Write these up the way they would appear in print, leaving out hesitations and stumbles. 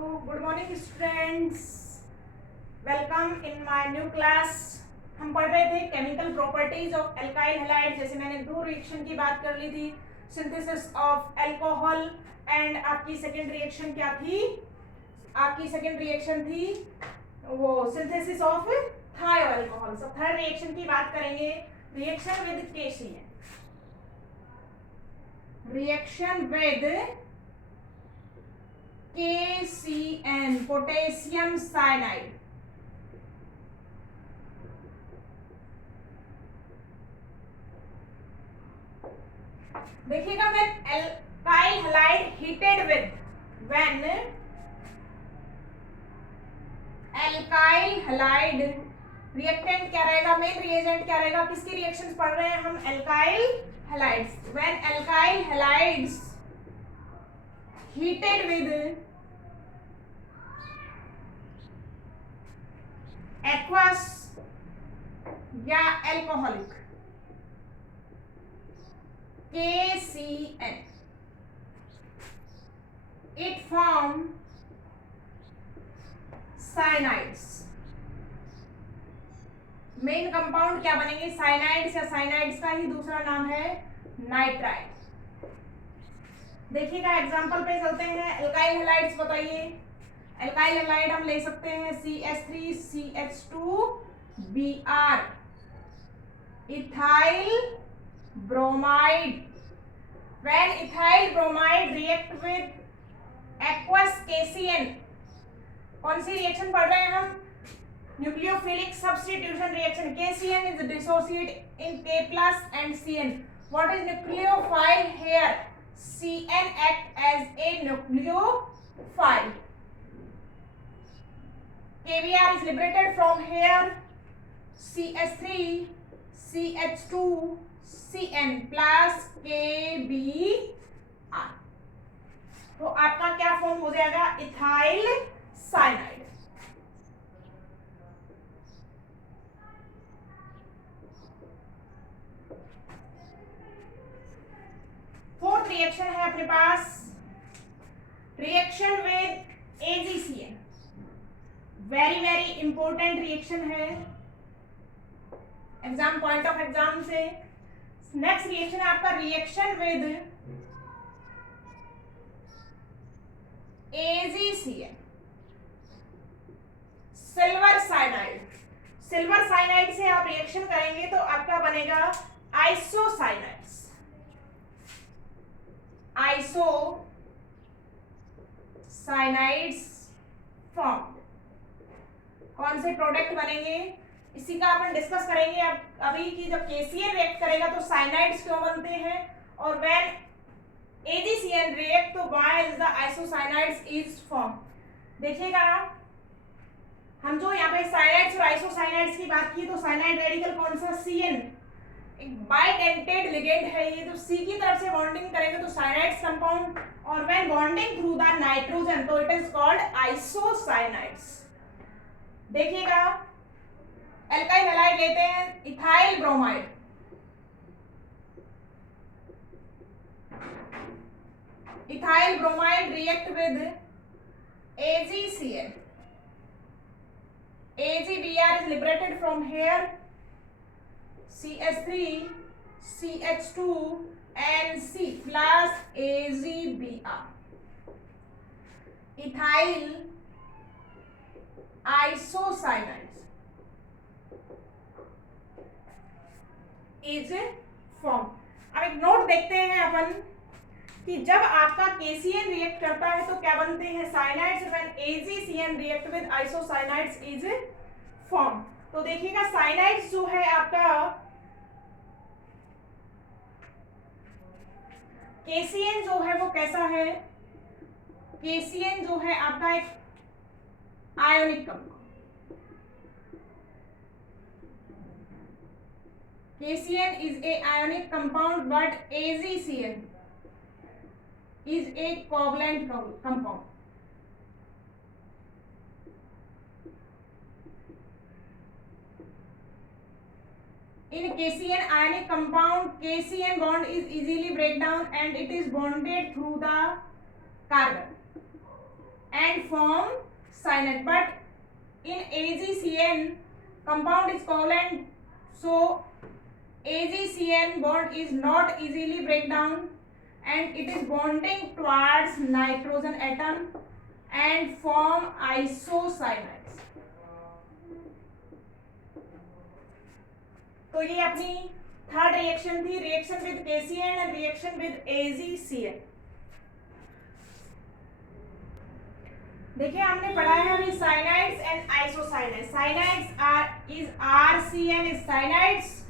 Good morning students, welcome in my new class. हम पढ़ रहे थे chemical properties of alkyl halide. जैसे मैंने दो रिएक्शन की बात कर ली थी, सिंथेसिस ऑफ अल्कोहल एंड आपकी सेकेंड रिएक्शन क्या थी? आपकी सेकेंड रिएक्शन थी वो सिंथेसिस ऑफ थायो अल्कोहल। सब थर्ड रिएक्शन की बात करेंगे, reaction with KCN. Reaction with KCN, potassium cyanide. देखिएगा, when alkyl halide heated with, when alkyl halide, reactant क्या रहेगा, मेन रिएजेंट क्या रहेगा, किसकी रिएक्शंस पढ़ रहे हैं हम? Alkyl halides. When alkyl halides heated with aqueous या alcoholic, KCN, it form cyanides. Main compound क्या बनेंगे? साइनाइड्स, या साइनाइड्स का ही दूसरा नाम है नाइट्राइड। देखिएगा, एग्जांपल पे चलते हैं। एल्काइल हैलाइड्स बताइए। एल्काइल हैलाइड हम ले सकते हैं CH3 CH2 Br, ethyl bromide. When ethyl bromide react with aqueous KCN, कौन सी रिएक्शन पढ़ रहे हैं हम? Nucleophilic substitution reaction. KCN is dissociate in K plus and CN. What is nucleophile here? CN act as a nucleophile. KBr is liberated from here, CH3 CH2 CN plus KBr। तो आपका क्या form हो जाएगा? Ethyl cyanide. Fourth reaction है अपने पास, reaction with AgCN। Very very important reaction है exam point of exam से। नेक्स्ट रिएक्शन है आपका reaction with AgCN, silver cyanide. Silver cyanide से आप रिएक्शन करेंगे तो आपका बनेगा आइसोसाइनाइड्स। आइसोसाइनाइड्स फॉर्म। कौन से प्रोडक्ट बनेंगे इसी का अपन डिस्कस करेंगे अब अभी, कि जब KCN रिएक्ट करेगा तो साइनाइड्स क्यों बनते हैं, और व्हेन AgCN रिएक्ट तो why is the isocyanides is form. देखिएगा, हम जो यहाँ पे साइनाइड्स और आइसोसाइनाइड्स की बात की, तो साइनाइड रेडिकल कौन सा? CN, एक बाइडेंटेड लिगेंड है ये, तो C की तरफ से बॉन्डिंग करेंगे तो साइनाइड्स कंपाउंड, और when bonding through the nitrogen तो इट इज कॉल्ड आइसोसाइनाइड्स। देखिएगा, एल्काइल हैलाइड लेते हैं, ethyl bromide. Ethyl bromide react with AgCN, AgBr is liberated from here, CH3 CH2 and C plus AgBr, ethyl isocyanides is form. अब एक note देखते हैं अपन कि जब आपका KCN रिएक्ट करता है तो क्या बनते हैं? Cyanides. When AgCN react with isocyanides is form. तो देखिएगा, साइनाइड्स जो है आपका, KCN जो है वो कैसा है? KCN जो है आपका एक ionic compound. KCN is a ionic compound, but AgCN is a covalent compound. In KCN ionic compound, KCN bond is easily break down and it is bonded through the carbon. and form cyanide. But in AgCN compound is covalent, so AgCN bond is not easily break down and it is bonding towards nitrogen atom and form isocyanides. तो ये अपनी third reaction थी, reaction with KCN and reaction with AgCN. देखिए हमने पढ़ा है अभी cyanides and isocyanides. Cyanides are is RCN is cyanides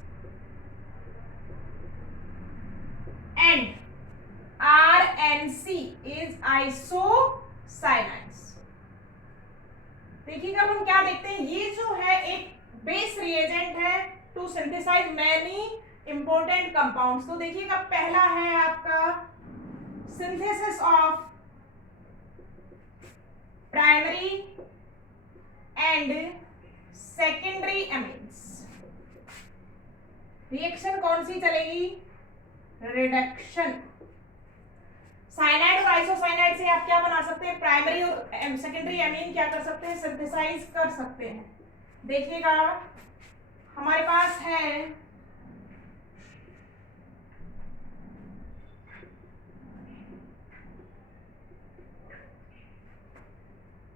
and RNC is isocyanide. देखिएगा हम क्या देखते हैं, ये जो है एक बेस रिएजेंट है to synthesize many important compounds. तो देखिएगा पहला है आपका synthesis of primary and secondary amines. Reaction कौन सी चलेगी, रिडक्शन. साइनाइड और आइसोसाइनाइड से आप क्या बना सकते हैं, प्राइमरी और सेकेंडरी एमीन क्या कर सकते हैं, सिंथेसाइज कर सकते हैं. देखिएगा हमारे पास है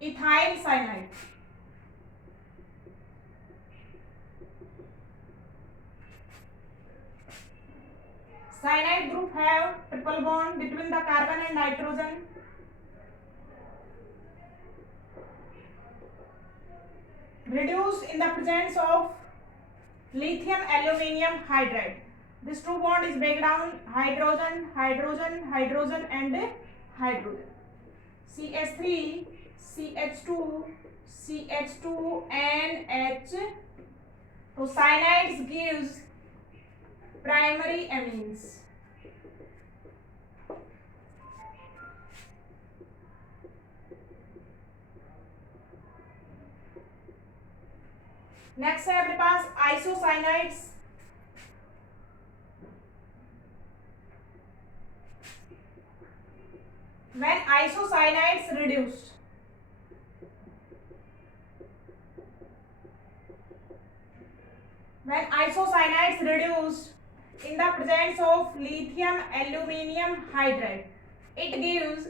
ethyl cyanide. Cyanide group have triple bond between the carbon and nitrogen. Reduced in the presence of lithium aluminium hydride. This two bond is break down hydrogen, hydrogen, hydrogen and hydrogen. CH3, CH2, CH2 NH. So cyanides gives primary amines. Next है अपने पास आइसोसाइनाइड्स. When isocyanide reduced, when isocyanides reduced in the presence of lithium aluminium hydride, it gives,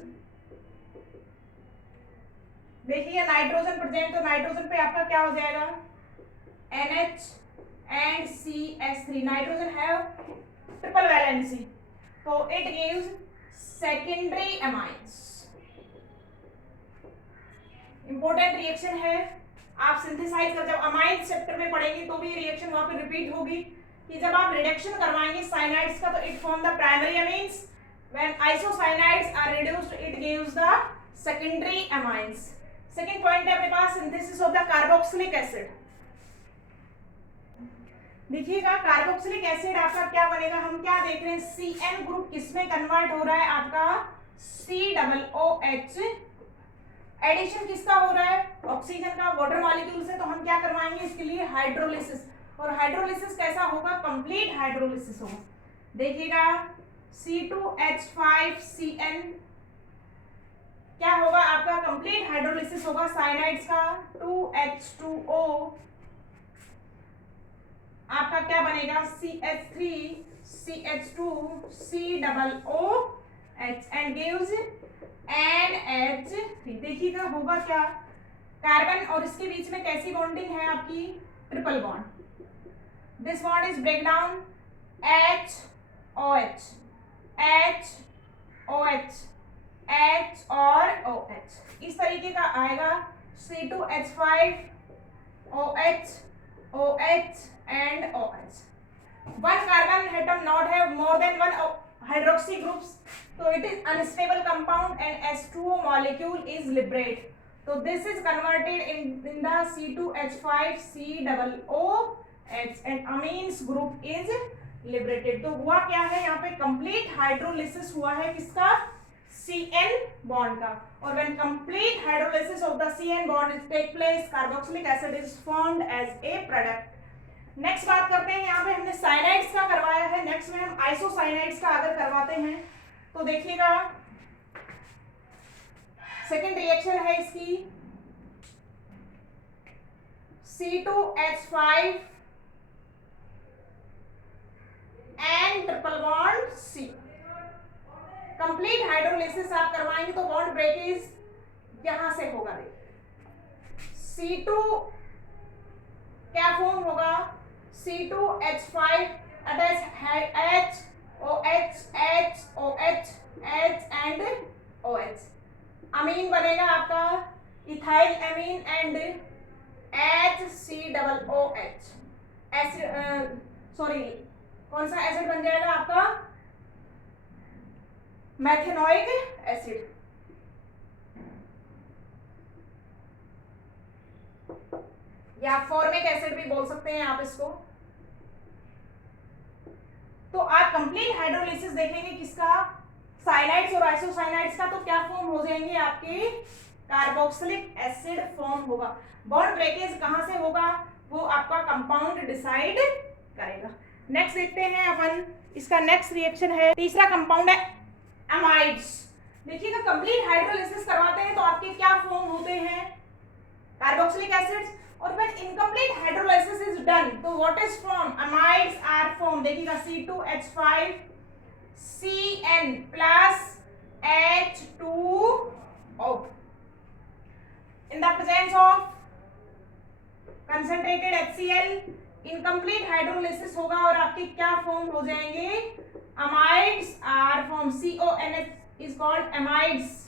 देखिए nitrogen present, तो nitrogen पे आपका क्या हो जाएगा, NH and CH3. Nitrogen है ट्रिपल वैलेंसी, तो it gives secondary amines. Important reaction है, आप सिंथेसाइज कर, जब अमाइन चैप्टर में पढ़ेंगे तो भी रिएक्शन वहां पे रिपीट होगी कि जब आप रिडक्शन करवाएंगे साइनाइड्स का तो it form the primary amines. When isocyanides are reduced it gives the secondary amines. Second point है अपने पास synthesis of the carboxylic acid. देखिएगा कार्बोक्सिलिक एसिड आपका क्या बनेगा, हम क्या देख रहे हैं, CN ग्रुप किसमें कन्वर्ट हो रहा है, आपका COOH. एडिशन किसका हो रहा है, ऑक्सीजन का वाटर मॉलिक्यूल से. तो हम क्या करवाएंगे इसके लिए, हाइड्रोलिसिस. और हाइड्रोलिसिस कैसा होगा, कंप्लीट हाइड्रोलिसिस होगा. देखिएगा C2H5CN क्या होगा आपका, कंप्लीट हाइड्रोलिसिस होगा साइनाइड्स का. 2H2O आपका क्या बनेगा, CH3 CH2 COOH and gives NH3. देखिएगा होगा क्या, कार्बन और इसके बीच में कैसी बॉन्डिंग है आपकी, triple bond. This bond is break down HOH HOH H और OH. इस तरीके का आएगा C2H5OH OH and OH. One carbon atom not have more than one hydroxy groups, so it is unstable compound and H2O molecule is liberate. So this is converted in the C2H5COOH and amines group is liberated. तो हुआ क्या है यहाँ पे, complete hydrolysis हुआ है किसका, CN bond का. और when complete hydrolysis of the CN bond is take place, carboxylic acid is formed as a product. Next बात करते हैं, यहाँ पे हमने साइनाइड्स का करवाया है, नेक्स्ट में हम आइसोसाइनाइड्स का अगर करवाते हैं तो देखिएगा सेकेंड रिएक्शन है इसकी C2H5 and triple bond C। Complete hydrolysis आप करवाएंगे तो बॉन्ड ब्रेकेज यहां से होगा। C2 क्या फॉर्म होगा, C2H5 अटैच है H OH H OH H and OH। Amine बनेगा आपका ethyl amine and HCOOH। Acid sorry कौन सा एसिड बन जाएगा आपका, मैथेनोइक एसिड। या फॉर्मिक एसिड भी बोल सकते हैं आप इसको। तो आप कंप्लीट हाइड्रोलिसिस देखेंगे किसका, साइनाइड्स और आइसोसाइनाइड्स का, तो क्या फॉर्म हो जाएंगे आपके कार्बोक्सिलिक एसिड फॉर्म होगा। बॉन्ड ब्रेकेज कहां से होगा वो आपका कंपाउंड डिसाइड करेगा। नेक्स्ट देखते हैं अपन, इसका नेक्स्ट रिएक्शन है, तीसरा कंपाउंड है एमाइड्स। देखिएगा कंप्लीट हाइड्रोलिसिस करवाते हैं तो आपके क्या फॉर्म होते हैं, कार्बोक्सिलिक एसिड्स, और when incomplete hydrolysis is done तो what is form, amides are form. देखिएगा C2H5 CN plus H2O in the presence of concentrated HCl incomplete hydrolysis होगा और आपके क्या फॉर्म हो जाएंगे, amides are form. CONH is called amides.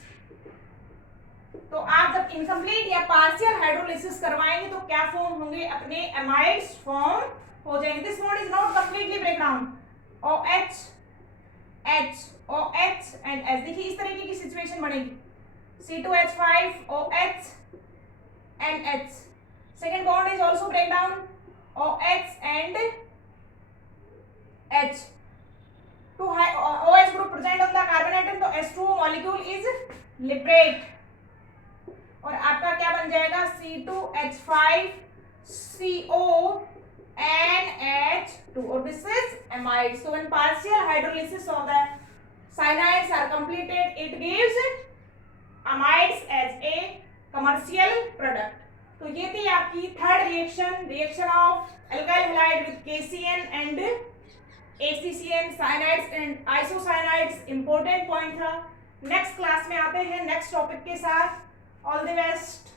तो आप जब इनकम्प्लीट या पार्शियल हाइड्रोलिसिस करवाएंगे तो क्या फॉर्म होंगे, अपने अमाइड्स फॉर्म हो जाएंगे। This bond is not completely break down, OH H OH and H। देखिए इस तरीके की सिचुएशन बनेगी, C2H5 OH and H। Second bond is also break down, OH and H। Two OH group present on the carbon atom, तो H2O molecule is liberate और आपका क्या बन जाएगा, C2H5 CO NH2 और this is amide। So when partial hydrolysis of the cyanides are completed, it gives amides as a commercial product। तो ये थी आपकी third reaction of alkyl halide with KCN and ACCN, cyanides and isocyanides. Important point था। Next class में आते हैं next topic के साथ। All the best.